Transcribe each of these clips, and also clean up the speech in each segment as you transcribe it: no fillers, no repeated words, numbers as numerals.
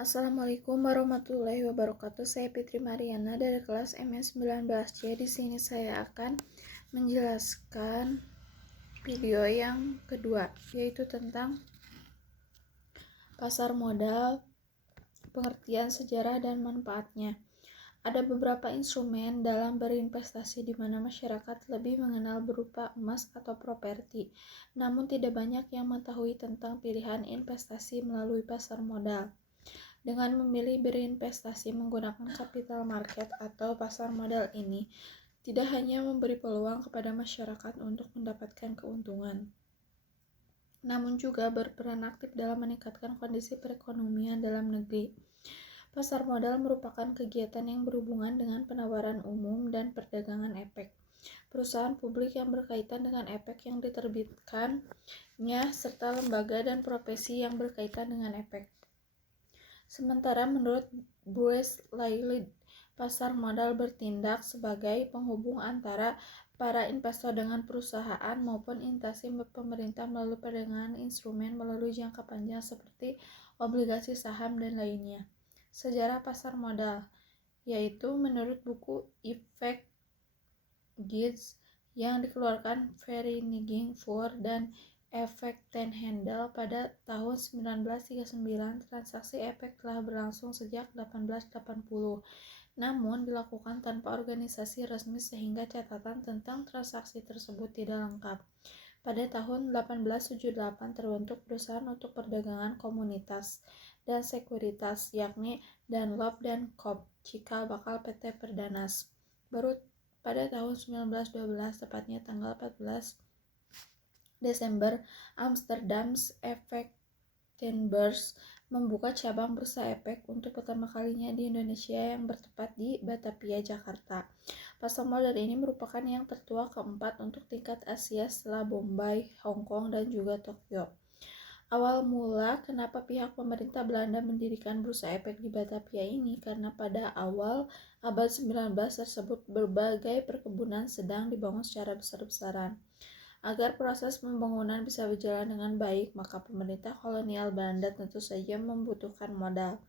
Assalamualaikum warahmatullahi wabarakatuh. Saya Fitri Mariana dari kelas MS19C. Di sini saya akan menjelaskan video yang kedua, yaitu tentang pasar modal, pengertian sejarah dan manfaatnya. Ada beberapa instrumen dalam berinvestasi di mana masyarakat lebih mengenal berupa emas atau properti. Namun tidak banyak yang mengetahui tentang pilihan investasi melalui pasar modal. Dengan memilih berinvestasi menggunakan capital market atau pasar modal ini, tidak hanya memberi peluang kepada masyarakat untuk mendapatkan keuntungan, namun juga berperan aktif dalam meningkatkan kondisi perekonomian dalam negeri. Pasar modal merupakan kegiatan yang berhubungan dengan penawaran umum dan perdagangan efek. Perusahaan publik yang berkaitan dengan efek yang diterbitkannya, serta lembaga dan profesi yang berkaitan dengan efek. Sementara menurut Bruce Lillie, pasar modal bertindak sebagai penghubung antara para investor dengan perusahaan maupun instansi pemerintah melalui perdagangan instrumen melalui jangka panjang seperti obligasi, saham, dan lainnya. Sejarah pasar modal, yaitu menurut buku Effect Guides yang dikeluarkan Vereniging dan Efek Ten Handel pada tahun 1939, transaksi efek telah berlangsung sejak 1880, namun dilakukan tanpa organisasi resmi sehingga catatan tentang transaksi tersebut tidak lengkap. Pada tahun 1878 terbentuk perusahaan untuk perdagangan komunitas dan sekuritas, yakni Dunlop dan Cobb, cikal bakal PT Perdanas. Baru pada tahun 1912, tepatnya tanggal 14 Desember, Amsterdam's Effectenbeurs membuka cabang bursa efek untuk pertama kalinya di Indonesia yang bertempat di Batavia, Jakarta. Pasar modal ini merupakan yang tertua keempat untuk tingkat Asia setelah Bombay, Hong Kong, dan juga Tokyo. Awal mula kenapa pihak pemerintah Belanda mendirikan bursa efek di Batavia ini karena pada awal abad 19 tersebut berbagai perkebunan sedang dibangun secara besar-besaran. Agar proses pembangunan bisa berjalan dengan baik, maka pemerintah kolonial Belanda tentu saja membutuhkan modal.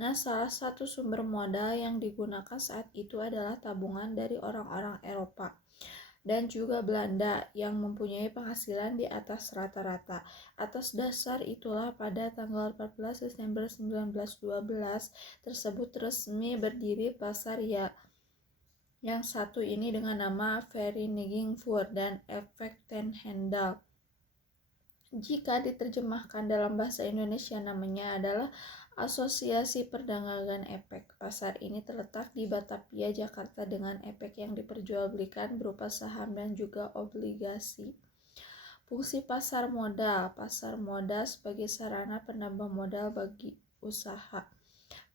Nah, salah satu sumber modal yang digunakan saat itu adalah tabungan dari orang-orang Eropa dan juga Belanda yang mempunyai penghasilan di atas rata-rata. Atas dasar itulah pada tanggal 14 Desember 1912 tersebut resmi berdiri pasar yang satu ini dengan nama Vereniging dan Efek Ten Handel. Jika diterjemahkan dalam bahasa Indonesia, namanya adalah Asosiasi Perdagangan Efek. Pasar ini terletak di Batavia, Jakarta dengan efek yang diperjualbelikan berupa saham dan juga obligasi. Fungsi pasar modal. Pasar modal sebagai sarana penambah modal bagi usaha.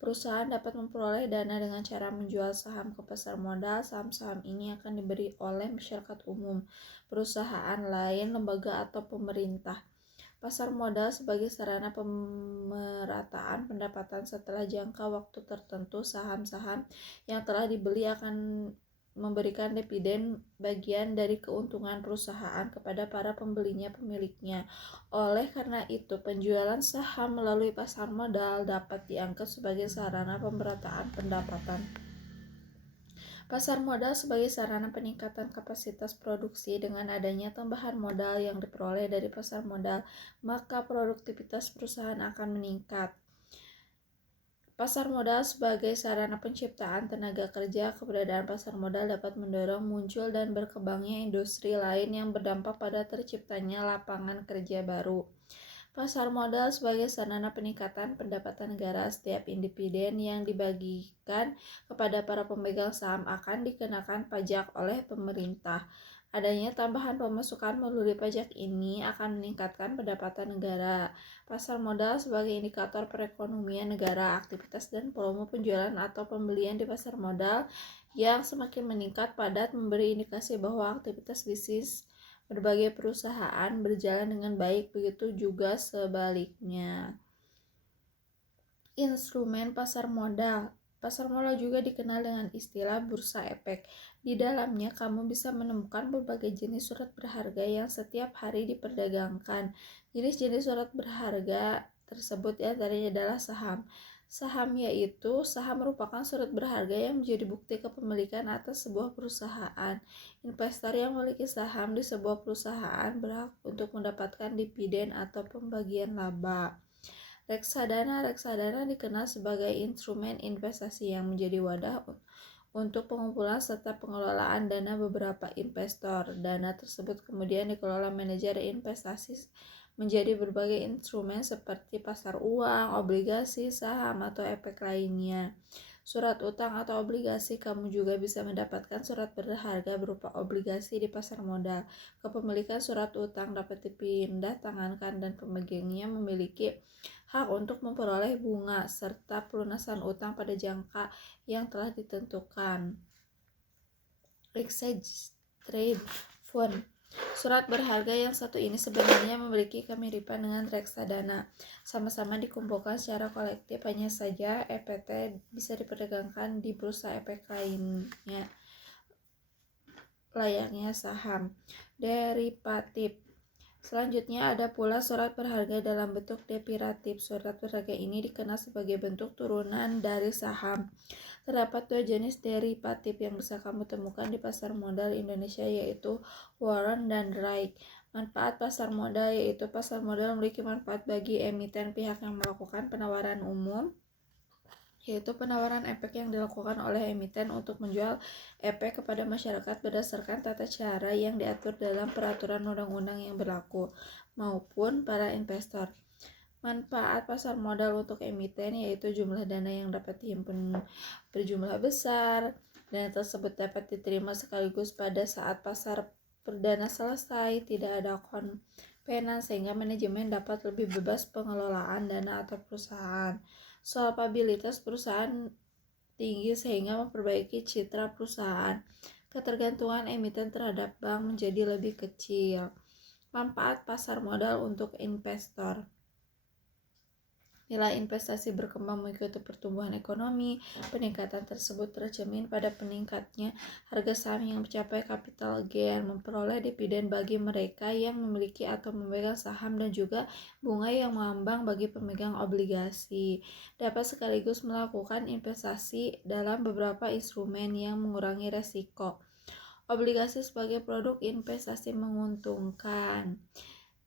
Perusahaan dapat memperoleh dana dengan cara menjual saham ke pasar modal. Saham-saham ini akan diberi oleh masyarakat umum, perusahaan lain, lembaga, atau pemerintah. Pasar modal sebagai sarana pemerataan pendapatan setelah jangka waktu tertentu. Saham-saham yang telah dibeli akan memberikan dividen bagian dari keuntungan perusahaan kepada para pemiliknya. Oleh karena itu, penjualan saham melalui pasar modal dapat dianggap sebagai sarana pemerataan pendapatan. Pasar modal sebagai sarana peningkatan kapasitas produksi. Dengan adanya tambahan modal yang diperoleh dari pasar modal, maka produktivitas perusahaan akan meningkat. Pasar modal sebagai sarana penciptaan tenaga kerja. Keberadaan pasar modal dapat mendorong muncul dan berkembangnya industri lain yang berdampak pada terciptanya lapangan kerja baru. Pasar modal sebagai sarana peningkatan pendapatan negara. Setiap dividen yang dibagikan kepada para pemegang saham akan dikenakan pajak oleh pemerintah. Adanya tambahan pemasukan melalui pajak ini akan meningkatkan pendapatan negara. Pasar modal sebagai indikator perekonomian negara. Aktivitas dan volume penjualan atau pembelian di pasar modal yang semakin meningkat padat memberi indikasi bahwa aktivitas bisnis berbagai perusahaan berjalan dengan baik, begitu juga sebaliknya. Instrumen pasar modal. Pasar modal juga dikenal dengan istilah bursa efek. Di dalamnya kamu bisa menemukan berbagai jenis surat berharga yang setiap hari diperdagangkan. Jenis-jenis surat berharga tersebut antaranya adalah saham. Saham yaitu saham merupakan surat berharga yang menjadi bukti kepemilikan atas sebuah perusahaan. Investor yang memiliki saham di sebuah perusahaan berhak untuk mendapatkan dividen atau pembagian laba. Reksadana dikenal sebagai instrumen investasi yang menjadi wadah untuk pengumpulan serta pengelolaan dana beberapa investor. Dana tersebut kemudian dikelola manajer investasi menjadi berbagai instrumen seperti pasar uang, obligasi, saham, atau efek lainnya. Surat utang atau obligasi. Kamu juga bisa mendapatkan surat berharga berupa obligasi di pasar modal. Kepemilikan surat utang dapat dipindah tangankan dan pemegangnya memiliki hak untuk memperoleh bunga serta pelunasan utang pada jangka yang telah ditentukan. Exchange Trade Fund. Surat berharga yang satu ini sebenarnya memiliki kemiripan dengan reksadana. Sama-sama dikumpulkan secara kolektif, hanya saja EPT bisa diperdagangkan di bursa efek lainnya layaknya saham. Derivatif. Selanjutnya ada pula surat berharga dalam bentuk derivatif. Surat berharga ini dikenal sebagai bentuk turunan dari saham. Terdapat dua jenis derivatif yang bisa kamu temukan di pasar modal Indonesia, yaitu warrant dan right. Manfaat pasar modal yaitu pasar modal memiliki manfaat bagi emiten pihak yang melakukan penawaran umum, yaitu penawaran efek yang dilakukan oleh emiten untuk menjual efek kepada masyarakat berdasarkan tata cara yang diatur dalam peraturan undang-undang yang berlaku, maupun para investor. Manfaat pasar modal untuk emiten yaitu jumlah dana yang dapat dihimpun berjumlah besar. Dana tersebut dapat diterima sekaligus pada saat pasar perdana selesai, tidak ada konvenan sehingga manajemen dapat lebih bebas pengelolaan dana atau perusahaan. Solvabilitas perusahaan tinggi sehingga memperbaiki citra perusahaan. Ketergantungan emiten terhadap bank menjadi lebih kecil. Manfaat pasar modal untuk investor. Nilai investasi berkembang mengikuti pertumbuhan ekonomi. Peningkatan tersebut tercermin pada peningkatnya harga saham yang mencapai capital gain, memperoleh dividen bagi mereka yang memiliki atau memegang saham, dan juga bunga yang mengambang bagi pemegang obligasi. Dapat sekaligus melakukan investasi dalam beberapa instrumen yang mengurangi resiko. Obligasi sebagai produk investasi menguntungkan.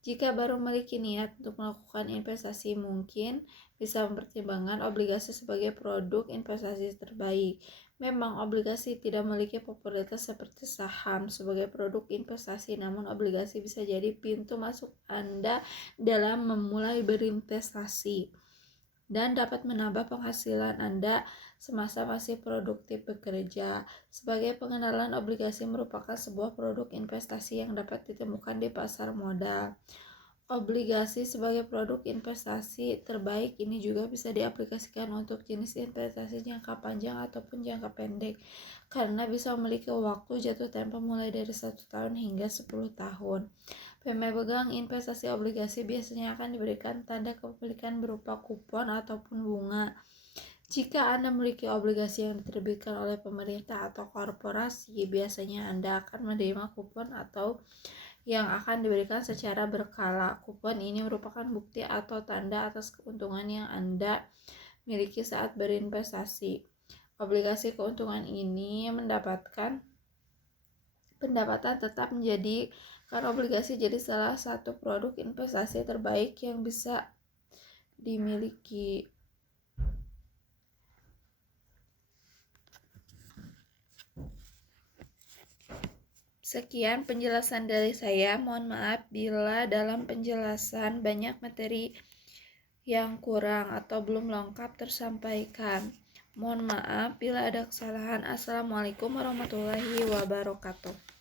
Jika baru memiliki niat untuk melakukan investasi, mungkin bisa mempertimbangkan obligasi sebagai produk investasi terbaik. Memang obligasi tidak memiliki popularitas seperti saham sebagai produk investasi, namun obligasi bisa jadi pintu masuk Anda dalam memulai berinvestasi dan dapat menambah penghasilan Anda semasa masih produktif bekerja. Sebagai pengenalan, obligasi merupakan sebuah produk investasi yang dapat ditemukan di pasar modal. Obligasi sebagai produk investasi terbaik ini juga bisa diaplikasikan untuk jenis investasi jangka panjang ataupun jangka pendek, karena bisa memiliki waktu jatuh tempo mulai dari 1 tahun hingga 10 tahun. Pemegang investasi obligasi biasanya akan diberikan tanda kepemilikan berupa kupon ataupun bunga. Jika Anda memiliki obligasi yang diterbitkan oleh pemerintah atau korporasi, biasanya Anda akan menerima kupon atau yang akan diberikan secara berkala. Kupon ini merupakan bukti atau tanda atas keuntungan yang Anda miliki saat berinvestasi. Obligasi keuntungan ini mendapatkan pendapatan tetap menjadi karena obligasi jadi salah satu produk investasi terbaik yang bisa dimiliki. Sekian penjelasan dari saya. Mohon maaf bila dalam penjelasan banyak materi yang kurang atau belum lengkap tersampaikan. Mohon maaf bila ada kesalahan. Assalamualaikum warahmatullahi wabarakatuh.